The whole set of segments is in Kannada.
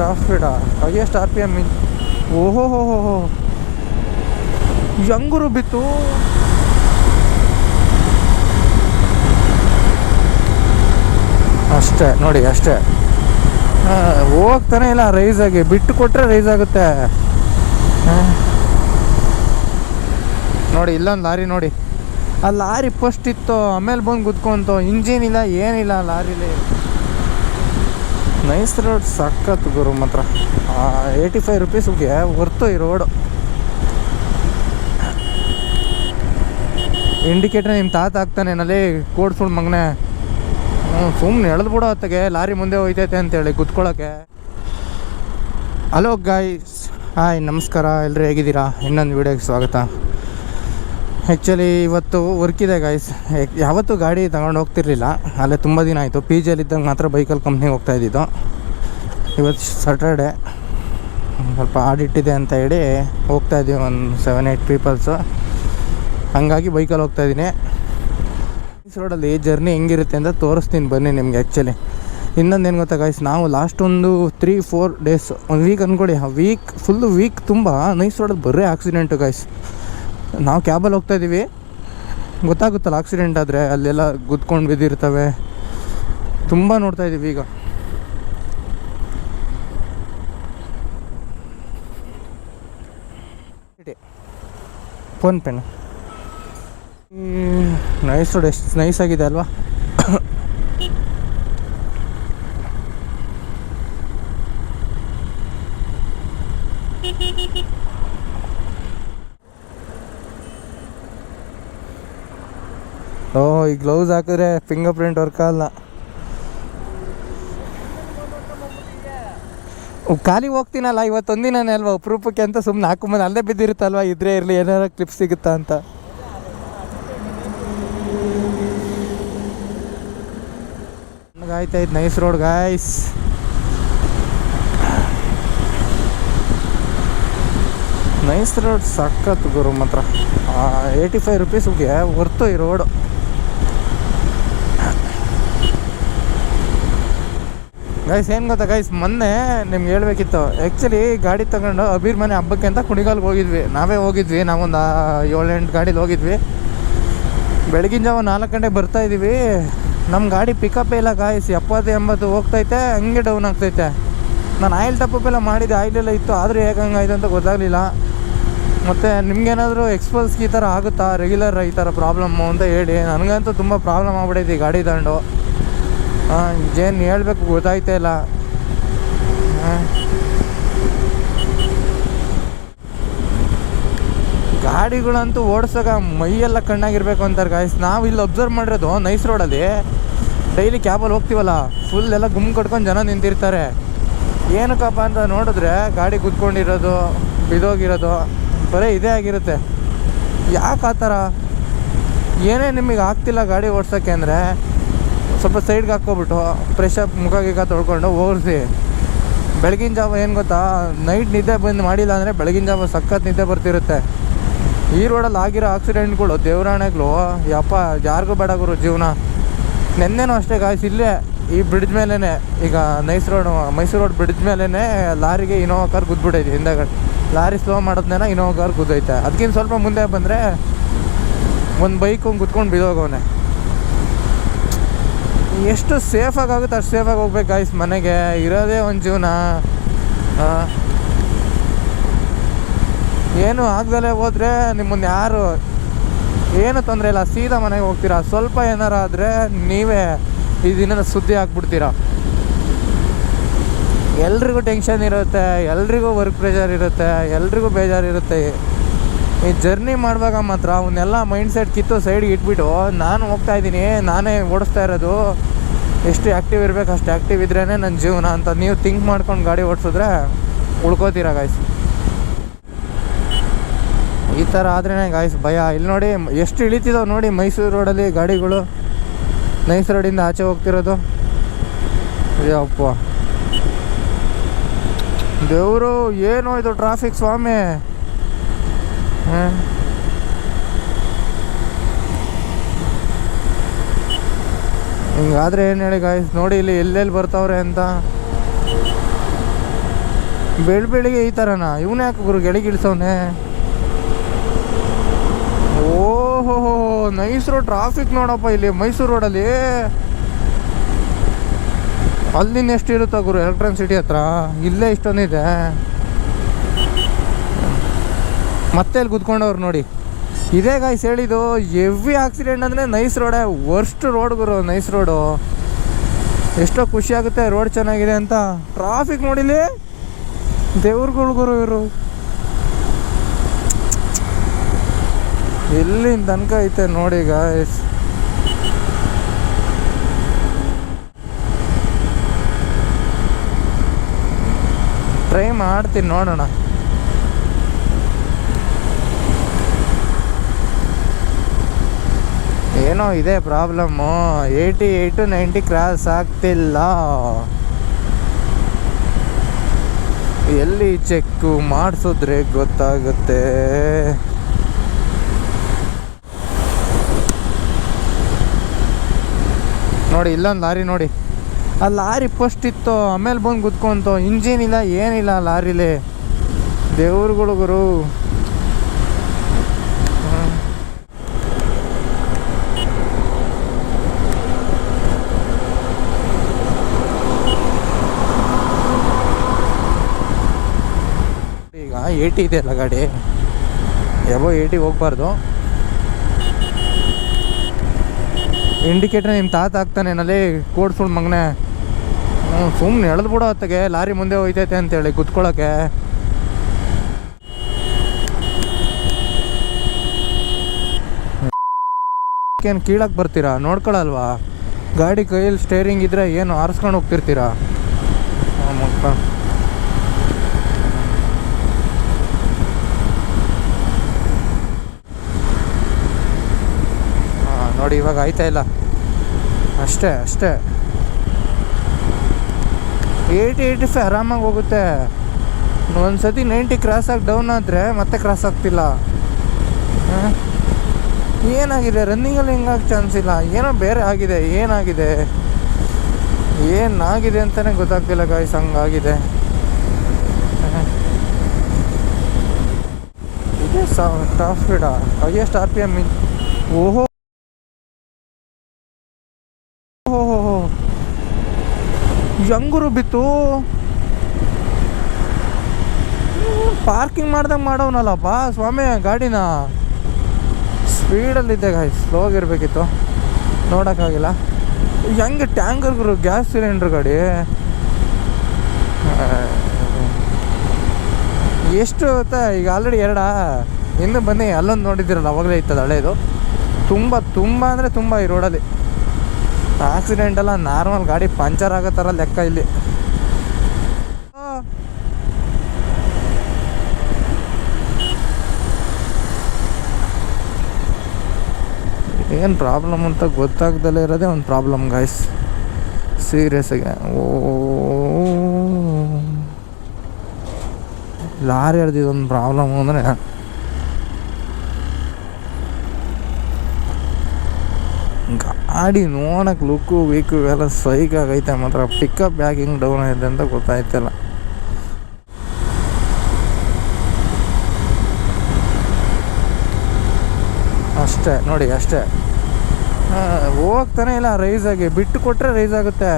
ಟಾಪ್ ಸ್ಪೀಡಾ ಹೈಯೆಸ್ಟ್ ಆರ್ ಪಿ ಎಂ ಓಹೋ ಹೋ ಹೋ ಹೋ ಹೆಂಗರು ಬಿತ್ತು ಅಷ್ಟೇ, ನೋಡಿ, ಅಷ್ಟೇ. ಹೋಗ್ತಾನೆ ಇಲ್ಲ ರೈಸ್ ಆಗಿ. ಬಿಟ್ಟು ಕೊಟ್ಟರೆ ರೈಸ್ ಆಗುತ್ತೆ. ನೋಡಿ, ಇಲ್ಲೊಂದು ಲಾರಿ ನೋಡಿ. ಆ ಲಾರಿ ಫಸ್ಟ್ ಇತ್ತು, ಆಮೇಲೆ ಬಂದು ಗುದ್ಕೊಂತು ಇಂಜಿನ್ ಇಲ್ಲ, ಏನಿಲ್ಲ, ಲಾರಿಲಿ. ನೈಸ್ ರೋಡ್ ಸಖತ್ ಗುರು ಮಾತ್ರ. ಏಯ್ಟಿ ಫೈವ್ ರುಪೀಸ್ಗೆ ಹೊರ್ತು ಈ ರೋಡು ಇಂಡಿಕೇಟರ್ ನಿಮ್ಮ ತಾತ ಆಗ್ತಾನೆ ನಲ್ಲಿ ಕೋಡ್ ಮಗನೇ. ಸುಮ್ಮನೆ ಎಳೆದು ಬಿಡೋ ಹೊತ್ತಿಗೆ ಲಾರಿ ಮುಂದೆ ಹೋಯ್ತೈತೆ ಅಂತೇಳಿ ಕುತ್ಕೊಳ್ಳೋಕ್ಕೆ ಹಲೋ ಗಾಯ್ಸ್ ಹಾಯ್ ನಮಸ್ಕಾರ. ಎಲ್ಲರೂ ಹೇಗಿದ್ದೀರಾ? ಇನ್ನೊಂದು ವೀಡಿಯೋಗೆ ಸ್ವಾಗತ. ಆ್ಯಕ್ಚುಲಿ ಇವತ್ತು ವರ್ಕ್ ಇದೆ ಗಾಯ್ಸ್ ಯಾವತ್ತೂ ಗಾಡಿ ತಗೊಂಡು ಹೋಗ್ತಿರ್ಲಿಲ್ಲ. ಅಲ್ಲೇ ತುಂಬ ದಿನ ಆಯಿತು. ಪಿ ಜಿಯಲ್ಲಿದ್ದಾಗ ಮಾತ್ರ ಬೈಕಲ್ಲಿ ಕಂಪ್ನಿಗೆ ಹೋಗ್ತಾ ಇದ್ದಿದ್ದು. ಇವತ್ತು ಸ್ಯಾಟರ್ಡೆ ಸ್ವಲ್ಪ ಆಡಿಟ್ ಇದೆ ಅಂತ ಹೇಳಿ ಹೋಗ್ತಾ ಇದ್ದೀವಿ. ಒಂದು ಸೆವೆನ್ ಏಯ್ಟ್ ಪೀಪಲ್ಸು ಹಾಗಾಗಿ ಬೈಕಲ್ಲಿ ಹೋಗ್ತಾ ಇದ್ದೀನಿ. ರೋಡಲ್ಲಿ ಜರ್ನಿ ಹೆಂಗಿರುತ್ತೆ ಅಂತ ತೋರಿಸ್ತೀನಿ ಬನ್ನಿ ನಿಮಗೆ ಆ್ಯಕ್ಚುಲಿ ಇನ್ನೊಂದು ಏನು ಗೊತ್ತಾ ಗಾಯ್ಸ್ ನಾವು ಲಾಸ್ಟ್ ಒಂದು ತ್ರೀ ಫೋರ್ ಡೇಸ್ ಒಂದು ವೀಕ್ ಅಂದ್ಕೊಳ್ಳಿ ಆ ವೀಕ್ ಫುಲ್ಲು ವೀಕ್ ತುಂಬ ನೈಸ್ ರೋಡಲ್ಲಿ ಬರೀ ಆಕ್ಸಿಡೆಂಟು ಗಾಯ್ಸ್ ನಾವು ಕ್ಯಾಬಲ್ಲಿ ಹೋಗ್ತಾ ಇದ್ದೀವಿ ಗೊತ್ತಾಗುತ್ತಲ್ಲ ಆಕ್ಸಿಡೆಂಟ್ ಆದರೆ ಅಲ್ಲೆಲ್ಲ ಗುದ್ಕೊಂಡು ಬಿದ್ದಿರ್ತವೆ. ತುಂಬ ನೋಡ್ತಾ ಇದ್ದೀವಿ ಈಗ. ಫೋನ್ ಪೇನ ನೈಸ್ ರೋಡ್ ಎಷ್ಟು ನೈಸ್ ಆಗಿದೆ ಅಲ್ವಾ? ಈ ಗ್ಲೌಸ್ ಹಾಕಿದ್ರೆ ಫಿಂಗರ್ ಪ್ರಿಂಟ್ ವರ್ಕ್ ಆಗಲ್ಲ. ಖಾಲಿ ಹೋಗ್ತೀನಲ್ಲ ಇವತ್ತೊಂದಿನೇ ಅಲ್ವಾ? ಅಪರೂಪಕ್ಕೆ ಅಂತ ಸುಮ್ಮನೆ ಹಾಕೊಂಬಂದು ಅಲ್ಲೇ ಬಿದ್ದಿರುತ್ತಲ್ವ? ಇದ್ರೆ ಇರಲಿ, ಏನಾರ ಕ್ಲಿಪ್ ಸಿಗುತ್ತಾ ಅಂತ. ಆಯ್ತಾಯ್ತು NICE road guys NICE road ಸಖತ್ ಗುರು ಮಾತ್ರ. ಏಯ್ಟಿ ಫೈವ್ ರುಪೀಸ್ಗೆ ಹೊರ್ತು ಈ ರೋಡು ಗೈಸ್ ಏನು ಗೊತ್ತಾ ಗೈಸ್ ಮೊನ್ನೆ ನಿಮ್ಗೆ ಹೇಳ್ಬೇಕಿತ್ತು. ಆ್ಯಕ್ಚುಲಿ ಗಾಡಿ ತಗೊಂಡು ಅಬೀರ್ ಮನೆ ಹಬ್ಬಕ್ಕೆ ಅಂತ ಕುಣಿಗಾಲ್ಗೆ ಹೋಗಿದ್ವಿ. ನಾವೇ ಹೋಗಿದ್ವಿ, ನಾವೊಂದು ಏಳೆಂಟು ಗಾಡೀಲಿ ಹೋಗಿದ್ವಿ. ಬೆಳಗಿನ ಜಾವ ನಾಲ್ಕು ಗಂಟೆಗೆ ಬರ್ತಾ ಇದ್ದೀವಿ ನಮ್ಮ ಗಾಡಿ ಪಿಕಪ್ಪೇ ಇಲ್ಲ ಗಾಯ್ಸ್ ಎಪ್ಪತ್ತು, ಎಂಬತ್ತು ಹೋಗ್ತೈತೆ, ಹಂಗೆ ಡೌನ್ ಆಗ್ತೈತೆ. ನಾನು ಆಯಿಲ್ ಟಪ್ಪಪ್ ಎಲ್ಲ ಮಾಡಿದ್ದೆ ಆಯಿಲ್ ಎಲ್ಲ ಇತ್ತು, ಆದರೂ ಹೇಗೆ ಹಂಗಾಯ್ತು ಅಂತ ಗೊತ್ತಾಗಲಿಲ್ಲ. ಮತ್ತು ನಿಮ್ಗೇನಾದರೂ ಎಕ್ಸ್ಪಲ್ಸ್ಗೆ ಈ ಥರ ಆಗುತ್ತಾ? ರೆಗ್ಯುಲರ್ ಈ ಥರ ಪ್ರಾಬ್ಲಮ್ಮು ಅಂತ ಹೇಳಿ. ನನಗಂತೂ ತುಂಬ ಪ್ರಾಬ್ಲಮ್ ಆಗ್ಬಿಟ್ಟೈತಿ ಈ ಗಾಡಿ ತಗೊಂಡು. ಏನು ಹೇಳ್ಬೇಕು ಗೊತ್ತಾಯ್ತಾ ಇಲ್ಲ. ಹಾಂ. ಗಾಡಿಗಳಂತೂ ಓಡಿಸಾಗ ಮೈಯೆಲ್ಲ ಕಣ್ಣಾಗಿರ್ಬೇಕು ಅಂತಾರೆ ಗಾಯ್ಸ್ ನಾವು ಇಲ್ಲಿ ಅಬ್ಸರ್ವ್ ಮಾಡಿರೋದು ನೈಸ್ ರೋಡಲ್ಲಿ ಡೈಲಿ ಕ್ಯಾಬಲ್ಲಿ ಹೋಗ್ತೀವಲ್ಲ ಫುಲ್ ಎಲ್ಲ ಗುಮ್ ಕಟ್ಕೊಂಡು ಜನ ನಿಂತಿರ್ತಾರೆ. ಏನಕ್ಕಪ್ಪ ಅಂತ ನೋಡಿದ್ರೆ ಗಾಡಿ ಕುತ್ಕೊಂಡಿರೋದು ಬಿದೋಗಿರೋದು, ಬರೇ ಇದೇ ಆಗಿರುತ್ತೆ. ಯಾಕೆ ಆ ಥರ ಏನೇ ನಿಮಗೆ ಆಗ್ತಿಲ್ಲ ಗಾಡಿ ಓಡ್ಸೋಕ್ಕೆ ಅಂದರೆ ಸ್ವಲ್ಪ ಸೈಡ್ಗೆ ಹಾಕ್ಕೊಬಿಟ್ಟು ಫ್ರೆಶ್ ಅಪ್ ಮುಖ ಗಿಖ ತೊಳ್ಕೊಂಡು ಓಡಿಸಿ ಬೆಳಗಿನ ಜಾವ ಏನು ಗೊತ್ತಾ ನೈಟ್ ನಿದ್ದೆ ಬಂದು ಮಾಡಿಲ್ಲ ಅಂದರೆ ಬೆಳಗಿನ ಜಾವ ಸಖತ್ ನಿದ್ದೆ ಬರ್ತಿರುತ್ತೆ. ಈ ರೋಡಲ್ಲಿ ಆಗಿರೋ ಆಕ್ಸಿಡೆಂಟ್ಗಳು ದೇವರಾಣೆಗಳು, ಯಪ್ಪ, ಯಾರಿಗೂ ಬೇಡ ಗುರು ಜೀವನ. ನೆನ್ನೆನೂ ಅಷ್ಟೇ ಗಾಯ್ಸ್ ಇಲ್ಲೇ ಈ ಬ್ರಿಡ್ಜ್ ಮೇಲೇ ಈಗ NICE road Mysuru road bridge ಮೇಲೇ ಲಾರಿಗೆ ಇನೋವಾ ಕಾರ್ ಗುದ್ಬಿಟ್ಟೈತೆ ಹಿಂದಗಡೆ. ಲಾರಿ ಸ್ಲೋ ಮಾಡೋದ್ನೇನ ಇನೋವಾ ಕಾರ್ ಗುದ್ದೈತೆ. ಅದಕ್ಕಿಂತ ಸ್ವಲ್ಪ ಮುಂದೆ ಬಂದರೆ ಒಂದು ಬೈಕ್ ಕುತ್ಕೊಂಡು ಬಿದ್ದೋಗವನೆ ಎಷ್ಟು ಸೇಫಾಗಿ ಆಗುತ್ತೆ, ಅಷ್ಟು ಸೇಫಾಗಿ ಹೋಗ್ಬೇಕು ಗೈಸ್ ಮನೆಗೆ ಇರೋದೇ ಒಂದು ಜೀವನ. ಏನು ಆಗ್ದಲೇ ಹೋದರೆ ನಿಮ್ಮನ್ನು ಯಾರು, ಏನು ತೊಂದರೆ ಇಲ್ಲ, ಸೀದಾ ಮನೆಗೆ ಹೋಗ್ತೀರಾ. ಸ್ವಲ್ಪ ಏನಾರು ಆದರೆ ನೀವೇ ಈ ದಿನದ ಸುದ್ದಿ ಹಾಕ್ಬಿಡ್ತೀರಾ. ಎಲ್ರಿಗೂ ಟೆನ್ಷನ್ ಇರುತ್ತೆ, ಎಲ್ರಿಗೂ ವರ್ಕ್ ಪ್ರೆಷರ್ ಇರುತ್ತೆ, ಎಲ್ರಿಗೂ ಬೇಜಾರಿರುತ್ತೆ ಈ ಜರ್ನಿ ಮಾಡುವಾಗ ಮಾತ್ರ ಅವನ್ನೆಲ್ಲ ಮೈಂಡ್ ಸೆಟ್ ಕಿತ್ತು ಸೈಡ್ಗೆ ಇಟ್ಬಿಟ್ಟು, ನಾನು ಹೋಗ್ತಾ ಇದ್ದೀನಿ, ನಾನೇ ಓಡಿಸ್ತಾ ಇರೋದು. ಎಷ್ಟು ಆ್ಯಕ್ಟಿವ್ ಇರಬೇಕು, ಅಷ್ಟು ಆ್ಯಕ್ಟಿವ್ ಇದ್ರೇ ನನ್ನ ಜೀವನ ಅಂತ ನೀವು ಥಿಂಕ್ ಮಾಡ್ಕೊಂಡು ಗಾಡಿ ಓಡಿಸಿದ್ರೆ ಉಳ್ಕೋತೀರ ಗಾಯ್ಸ್ ಈ ಥರ ಆದ್ರೇ ಗಾಯ್ಸ್ ಭಯ. ಇಲ್ಲಿ ನೋಡಿ, ಎಷ್ಟು ಇಳಿತಿದಾವೆ ನೋಡಿ ಮೈಸೂರು ರೋಡಲ್ಲಿ ಗಾಡಿಗಳು. ನೈಸ್ ರೋಡಿಂದ ಆಚೆ ಹೋಗ್ತಿರೋದು. ಅಯ್ಯಪ್ಪ ದೇವರು, ಏನೋ ಇದು ಟ್ರಾಫಿಕ್ ಸ್ವಾಮಿ. ಹಿಂಗಾದ್ರೆ ಏನು ಹೇಳಿ ಗಾಯ್ಸ್ ನೋಡಿ ಇಲ್ಲಿ ಎಲ್ಲೆಲ್ಲಿ ಬರ್ತಾವ್ರೆ ಅಂತ. ಬೆಳ್ ಬೆಳಿಗ್ಗೆ ಈ ಥರನಾ ಇವನೇ ಯಾಕೆ ಗುರು ಗೆಳಿಗೆ ಇಳಿಸವನೆ? ಓಹೋ ನೈಸ್ ರೋಡ್ ಟ್ರಾಫಿಕ್ ನೋಡಪ್ಪ ಇಲ್ಲಿ ಮೈಸೂರು ರೋಡಲ್ಲಿ ಅಲ್ಲಿಂದ ಎಷ್ಟು ಇರುತ್ತಾ ಗುರು? ಎಲೆಕ್ಟ್ರಾನ್ ಸಿಟಿ ಹತ್ರ? ಇಲ್ಲೇ ಇಷ್ಟೊಂದಿದೆ. ಮತ್ತೆ ಇಲ್ಲಿ ಕುತ್ಕೊಂಡವ್ರು ನೋಡಿ. ಇದೇ ಗಾಯ್ಸ್ ಹೇಳಿದ್ದು ಎವ್ರಿ ಆಕ್ಸಿಡೆಂಟ್ ಅಂದರೆ ನೈಸ್ ರೋಡೇ ವರ್ಸ್ಟ್ ರೋಡ್ ಗುರು ನೈಸ್ ರೋಡು ಎಷ್ಟೋ ಖುಷಿ ಆಗುತ್ತೆ ರೋಡ್ ಚೆನ್ನಾಗಿದೆ ಅಂತ. ಟ್ರಾಫಿಕ್ ನೋಡಿಲಿ ದೇವ್ರುಗಳು ಗುರು ಇವರು. ಎಲ್ಲಿಂದ ತನಕ ಐತೆ ನೋಡಿ ಗಾಯ್ಸ್ ಟ್ರೈ ಮಾಡ್ತೀನಿ ನೋಡೋಣ. ಏನೋ ಇದೆ problem. Eighty eight ninety cross ಆಗ್ತಿಲ್ಲ. ಎಲ್ಲಿ ಚೆಕ್ಕು ಮಾಡಿಸಿದ್ರೆ ಗೊತ್ತಾಗುತ್ತೆ. ನೋಡಿ, ಇಲ್ಲೊಂದು ಲಾರಿ ನೋಡಿ. ಆ ಲಾರಿ ಫಸ್ಟ್ ಇತ್ತು, ಆಮೇಲೆ ಬಂದು ಕುತ್ಕೊಂತು ಇಂಜಿನ್ ಇಲ್ಲ, ಏನಿಲ್ಲ ಲಾರಿಲಿ. ದೇವ್ರುಗಳು ಗುರು. ಈಗ ಏಯ್ಟಿ ಇದೆ ಅಲ್ಲ ಗಾಡಿ? ಯಾವೋ ಏಟಿ ಹೋಗ್ಬಾರ್ದು. ಇಂಡಿಕೇಟರ್ ನಿಮ್ಮ ತಾತ ಹಾಕ್ತಾನೆ ನಲ್ಲಿ ಕೋಡ್ ಸುಳ್ಳು ಮಗನೆ. ಸುಮ್ಮನೆ ಎಳೆದು ಬಿಡೋ ಹೊತ್ತಿಗೆ ಲಾರಿ ಮುಂದೆ ಹೋಯ್ತೈತೆ ಅಂತೇಳಿ ಕುತ್ಕೊಳ್ಳೋಕೆ ಏನು ಕೀಳಕ್ಕೆ ಬರ್ತೀರಾ? ನೋಡ್ಕೊಳಲ್ವಾ? ಗಾಡಿ ಕೈಯಲ್ಲಿ ಸ್ಟೇರಿಂಗ್ ಇದ್ರೆ ಏನು ಆರಿಸ್ಕೊಂಡು ಹೋಗ್ತಿರ್ತೀರಾ? ಮಕ್ಕ ಹಾಂ ನೋಡಿ, ಇವಾಗ ಆಯ್ತಾ ಇಲ್ಲ? ಅಷ್ಟೇ ಅಷ್ಟೇ. ಏಯ್ಟಿ ಏಯ್ಟಿ ಫೈ ಆರಾಮಾಗಿ ಹೋಗುತ್ತೆ. ಒಂದು ಸತಿ ನೈಂಟಿ ಕ್ರಾಸ್ ಆಗಿ ಡೌನ್ ಆದರೆ ಮತ್ತೆ ಕ್ರಾಸ್ ಆಗ್ತಿಲ್ಲ? ಏನಾಗಿದೆ? ರನ್ನಿಂಗಲ್ಲಿ ಹಿಂಗಾಗಿ ಚಾನ್ಸ್ ಇಲ್ಲ? ಏನೋ ಬೇರೆ ಆಗಿದೆ, ಏನಾಗಿದೆ? ಏನಾಗಿದೆ ಅಂತಲೇ ಗೊತ್ತಾಗ್ತಿಲ್ಲ ಗಾಯ್ಸ್ ಹಂಗಾಗಿದೆ. ಇದೆ ಸಾ top highest R P M ಓಹೋ! ಹೆಂಗುರು ಬಿತ್ತು. ಪಾರ್ಕಿಂಗ್ ಮಾಡ್ದಂಗೆ ಮಾಡೋನಲ್ಲಪ್ಪ. ಸ್ವಾಮಿ, ಗಾಡಿನ ಸ್ಪೀಡಲ್ಲಿದ್ದೆ ಗಾಯ್ ಸ್ಲೋ ಆಗಿರ್ಬೇಕಿತ್ತು. ನೋಡೋಕ್ಕಾಗಿಲ್ಲ. ಹೆಂಗೆ ಟ್ಯಾಂಕರ್ ಗುರು ಗ್ಯಾಸ್ ಸಿಲಿಂಡ್ರ್ ಗಾಡಿ? ಎಷ್ಟು ಗೊತ್ತಾ ಈಗ ಆಲ್ರೆಡಿ ಎರಡಾ. ಇನ್ನು ಬನ್ನಿ, ಅಲ್ಲೊಂದು ನೋಡಿದ್ದೀರಲ್ಲ, ಅವಾಗಲೇ ಇತ್ತದ ಹಳೇದು. ತುಂಬ ತುಂಬ ಅಂದರೆ ತುಂಬ ಈ ರೋಡಲ್ಲಿ ಆಕ್ಸಿಡೆಂಟ್ ಅಲ್ಲ ನಾರ್ಮಲ್ ಗಾಡಿ ಪಂಚರ್ ಆಗೋ ಥರ ಲೆಕ್ಕ ಇಲ್ಲಿ. ಏನು ಪ್ರಾಬ್ಲಮ್ ಅಂತ ಗೊತ್ತಾಗ್ದಲೇ ಇರೋದೇ ಒಂದು ಪ್ರಾಬ್ಲಮ್ ಗಾಯ್ಸ್ ಸೀರಿಯಸ್ಸಾಗಿ ಓ, ಲಾರಿ ಒಂದು ಪ್ರಾಬ್ಲಮ್ ಅಂದರೆ ಗಾಡಿ ನೋಡೋಕೆ ಲುಕ್ಕು ವೀಕು ಎಲ್ಲ ಸೈಕ್ ಆಗೈತೆ ಮಾತ್ರ. ಪಿಕಪ್ ಬ್ಯಾಗ್ ಹಿಂಗೆ ಡೌನ್ ಆಗಿದೆ ಅಂತ ಗೊತ್ತಾಯ್ತಲ್ಲ. ಅಷ್ಟೇ, ನೋಡಿ ಅಷ್ಟೇ. ಹೋಗ್ತಾನೆ ಇಲ್ಲ ರೈಸ್ ಆಗಿ. ಬಿಟ್ಟು ಕೊಟ್ಟರೆ ರೈಸ್ ಆಗುತ್ತೆ.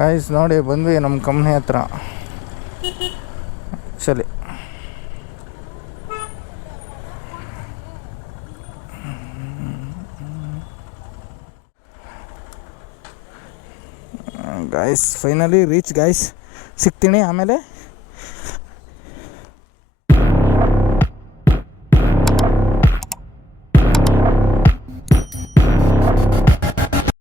ಗಾಯ್ಸ್ ನೋಡಿ ಬಂದ್ವಿ ನಮ್ಮ ಕಂಪ್ನಿ ಹತ್ರ. Actually guys finally reach guys ಸಿಗ್ತೀನಿ ಆಮೇಲೆ.